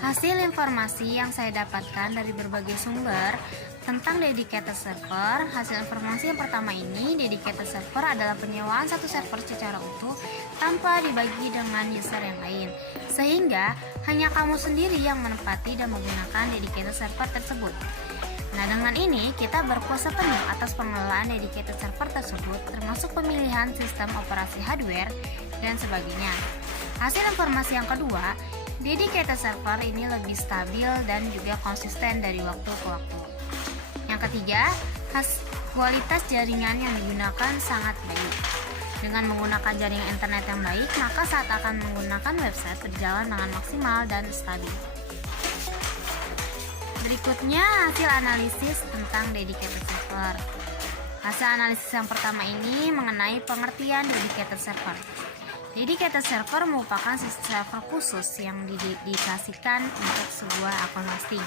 Hasil informasi yang saya dapatkan dari berbagai sumber tentang dedicated server, hasil informasi yang pertama ini, dedicated server adalah penyewaan satu server secara utuh tanpa dibagi dengan user yang lain, sehingga hanya kamu sendiri yang menempati dan menggunakan dedicated server tersebut. Nah, dengan ini kita berkuasa penuh atas pengelolaan dedicated server tersebut, termasuk pemilihan sistem operasi hardware dan sebagainya. Hasil informasi yang kedua, dedicated server ini lebih stabil dan juga konsisten dari waktu ke waktu. Yang ketiga, kualitas jaringan yang digunakan sangat baik. Dengan menggunakan jaringan internet yang baik, maka saat akan menggunakan website berjalan dengan maksimal dan stabil. Berikutnya, hasil analisis tentang dedicated server. Hasil analisis yang pertama ini mengenai pengertian dedicated server. Dedicated server merupakan sistem server khusus yang didedikasikan untuk sebuah akun hosting.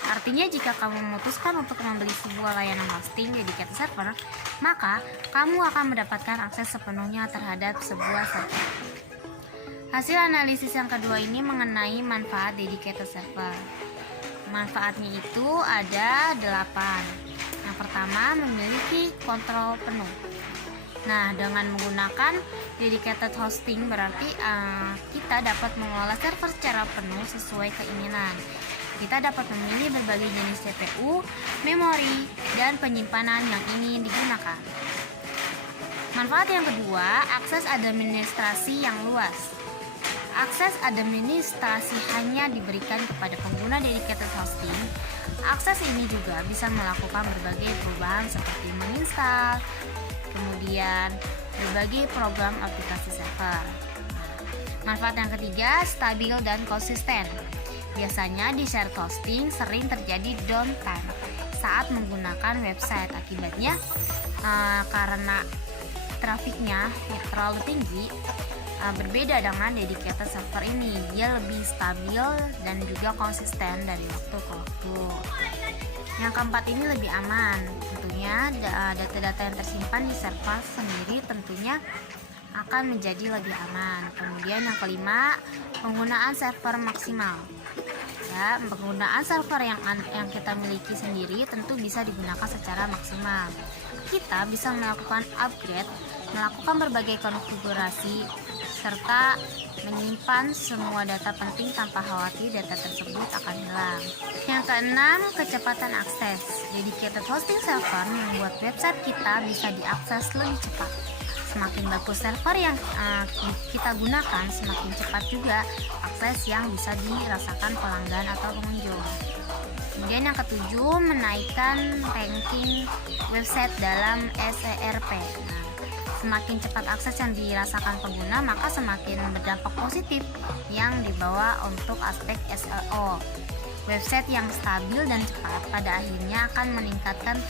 Artinya jika kamu memutuskan untuk membeli sebuah layanan hosting dedicated server, maka kamu akan mendapatkan akses sepenuhnya terhadap sebuah server. Hasil analisis yang kedua ini mengenai manfaat dedicated server. Manfaatnya itu ada 8. Yang pertama, memiliki kontrol penuh. Nah, dengan menggunakan dedicated hosting berarti kita dapat mengelola server secara penuh sesuai keinginan. Kita dapat memilih berbagai jenis CPU, memori, dan penyimpanan yang ingin digunakan. Manfaat yang kedua, akses administrasi yang luas. Akses administrasi hanya diberikan kepada pengguna dedicated hosting. Akses ini juga bisa melakukan berbagai perubahan seperti menginstal, kemudian berbagai program aplikasi server. Manfaat yang ketiga, stabil dan konsisten. Biasanya di shared hosting sering terjadi downtime saat menggunakan website. Akibatnya karena trafiknya terlalu tinggi, berbeda dengan dedicated server ini. Dia lebih stabil dan juga konsisten dari waktu ke waktu. Yang keempat ini lebih aman. Tentunya data-data yang tersimpan di server sendiri tentunya akan menjadi lebih aman. Kemudian yang kelima, penggunaan server maksimal. Ya, penggunaan server yang kita miliki sendiri tentu bisa digunakan secara maksimal. Kita bisa melakukan upgrade, melakukan berbagai konfigurasi, serta menyimpan semua data penting tanpa khawatir data tersebut akan hilang. Yang keenam, kecepatan akses. Dedicated hosting server membuat website kita bisa diakses lebih cepat. Semakin bagus server yang kita gunakan, semakin cepat juga akses yang bisa dirasakan pelanggan atau pengunjung. Kemudian yang ketujuh, menaikkan ranking website dalam SERP. Semakin cepat akses yang dirasakan pengguna, maka semakin berdampak positif yang dibawa untuk aspek SEO. Website yang stabil dan cepat pada akhirnya akan meningkatkan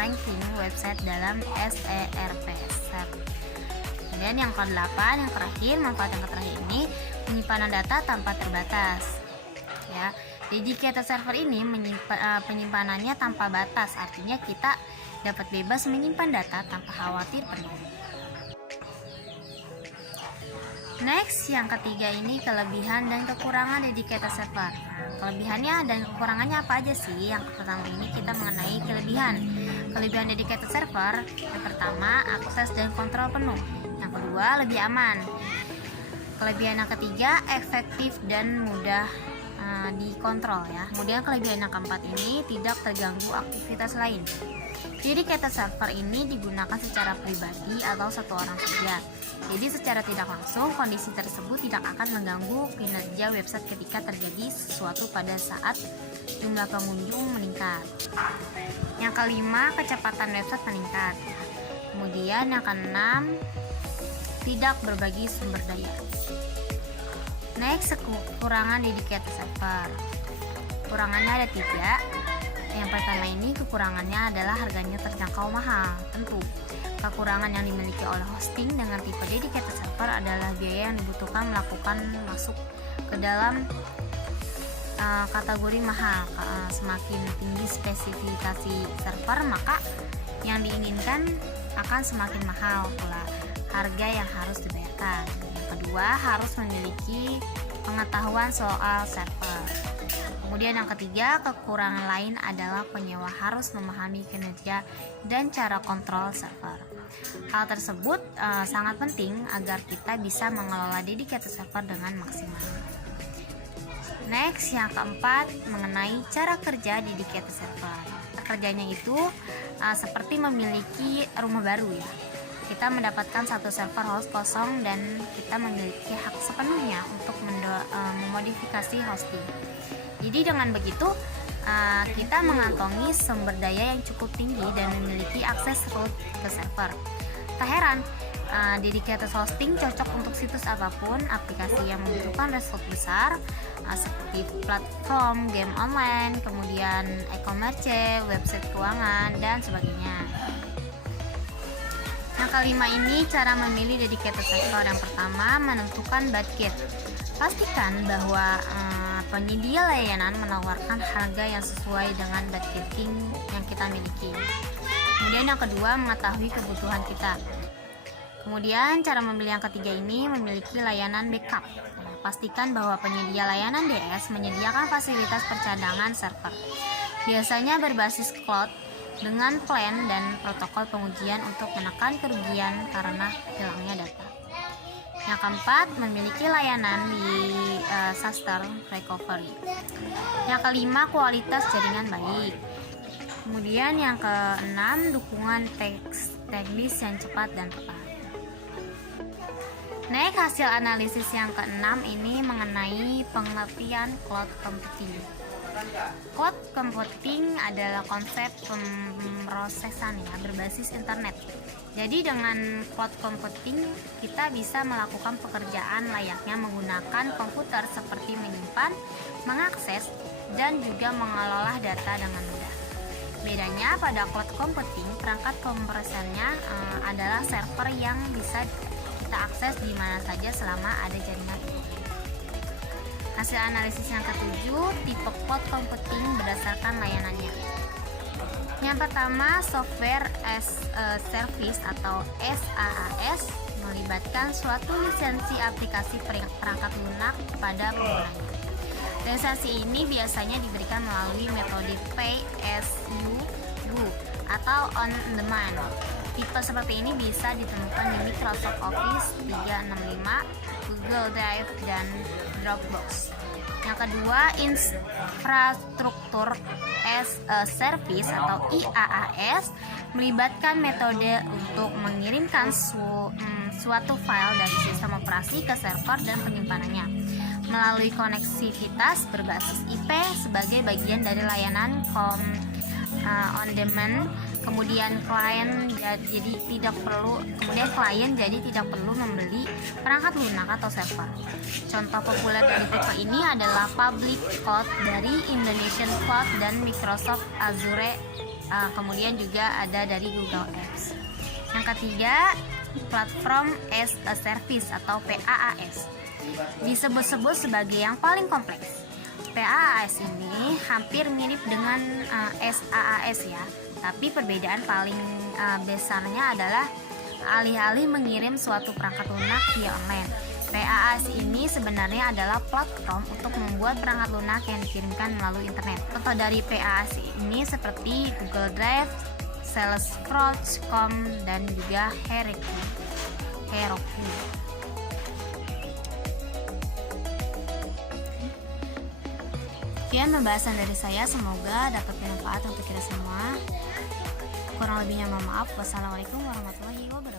ranking website dalam SERP. Kemudian yang ke-8, yang terakhir, manfaat yang terakhir ini penyimpanan data tanpa terbatas. Ya, dedicated server ini penyimpanannya tanpa batas, artinya kita dapat bebas menyimpan data tanpa khawatir penuh. Next, yang ketiga ini kelebihan dan kekurangan dedicated server. Kelebihannya dan kekurangannya apa aja sih? Yang pertama ini kita mengenai kelebihan. Kelebihan dedicated server, yang pertama akses dan kontrol penuh. Yang kedua, lebih aman. Kelebihan yang ketiga, efektif dan mudah dikontrol ya. Kemudian kelebihan yang keempat ini tidak terganggu aktivitas lain. Dedicated server ini digunakan secara pribadi atau satu orang saja. Jadi secara tidak langsung kondisi tersebut tidak akan mengganggu kinerja website ketika terjadi sesuatu pada saat jumlah pengunjung meningkat. Yang kelima, kecepatan website meningkat. Kemudian yang keenam, tidak berbagi sumber daya. Next, kekurangan dedicated server. Kekurangannya ada 3. Yang pertama ini kekurangannya adalah harganya terjangkau mahal. Tentu, kekurangan yang dimiliki oleh hosting dengan tipe dedicated server adalah biaya yang dibutuhkan melakukan masuk ke dalam kategori mahal. Semakin tinggi spesifikasi server, maka yang diinginkan akan semakin mahal pula harga yang harus dibayarkan. Yang kedua, harus memiliki pengetahuan soal server. Kemudian yang ketiga, kekurangan lain adalah penyewa harus memahami kinerja dan cara kontrol server. Hal tersebut sangat penting agar kita bisa mengelola dedicated server dengan maksimal. Next, yang keempat, mengenai cara kerja dedicated server. Kerjanya itu seperti memiliki rumah baru ya. Kita mendapatkan satu server host kosong dan kita memiliki hak sepenuhnya untuk memodifikasi hosting. Jadi dengan begitu kita mengantongi sumber daya yang cukup tinggi dan memiliki akses root ke server. Tak heran, dedicated hosting cocok untuk situs apapun, aplikasi yang membutuhkan resource besar seperti platform game online, kemudian e-commerce, website keuangan, dan sebagainya. Yang kelima ini cara memilih dedicated server. Yang pertama, menentukan budget. Pastikan bahwa penyedia layanan menawarkan harga yang sesuai dengan budgeting yang kita miliki. Kemudian yang kedua, mengetahui kebutuhan kita. Kemudian cara memilih yang ketiga ini memiliki layanan backup. Pastikan bahwa penyedia layanan DS menyediakan fasilitas percadangan server. Biasanya berbasis cloud dengan plan dan protokol pengujian untuk menekan kerugian karena hilangnya data. Yang keempat, memiliki layanan disaster recovery. Yang kelima, kualitas jaringan baik. Kemudian yang keenam, dukungan teknis yang cepat dan tepat. Next, hasil analisis yang keenam ini mengenai pengertian cloud computing. Cloud computing adalah konsep pemrosesan ya berbasis internet. Jadi dengan cloud computing kita bisa melakukan pekerjaan layaknya menggunakan komputer seperti menyimpan, mengakses, dan juga mengelola data dengan mudah. Bedanya pada cloud computing, perangkat kompresornya adalah server yang bisa kita akses di mana saja selama ada jaringan. Hasil analisis yang ketujuh, tipe cloud computing berdasarkan layanannya. Yang pertama, software as a service atau SaaS melibatkan suatu lisensi aplikasi perangkat lunak pada penggunanya. Lisensi ini biasanya diberikan melalui metode pay as you go atau on demand. Tipe seperti ini bisa ditemukan di Microsoft Office 365, Google Drive, dan Dropbox. Yang kedua, infrastruktur as a service atau IaaS melibatkan metode untuk mengirimkan suatu file dari sistem operasi ke server dan penyimpanannya melalui koneksivitas berbasis IP sebagai bagian dari layanan on demand. Kemudian klien jadi tidak perlu membeli perangkat lunak atau server. Contoh populer dari tipe ini adalah Public Cloud dari Indonesian Cloud dan Microsoft Azure. Kemudian juga ada dari Google Apps. Yang ketiga, Platform as a Service atau PaaS. Disebut-sebut sebagai yang paling kompleks. PaaS ini hampir mirip dengan SaaS ya. Tapi perbedaan paling besarnya adalah alih-alih mengirim suatu perangkat lunak via online. PaaS ini sebenarnya adalah platform untuk membuat perangkat lunak yang dikirimkan melalui internet. Contoh dari PaaS ini seperti Google Drive, Salesforce.com, dan juga Heroku. Sekian pembahasan dari saya, semoga dapat bermanfaat untuk kita semua. Kurang lebihnya mohon maaf. Wassalamualaikum warahmatullahi wabarakatuh.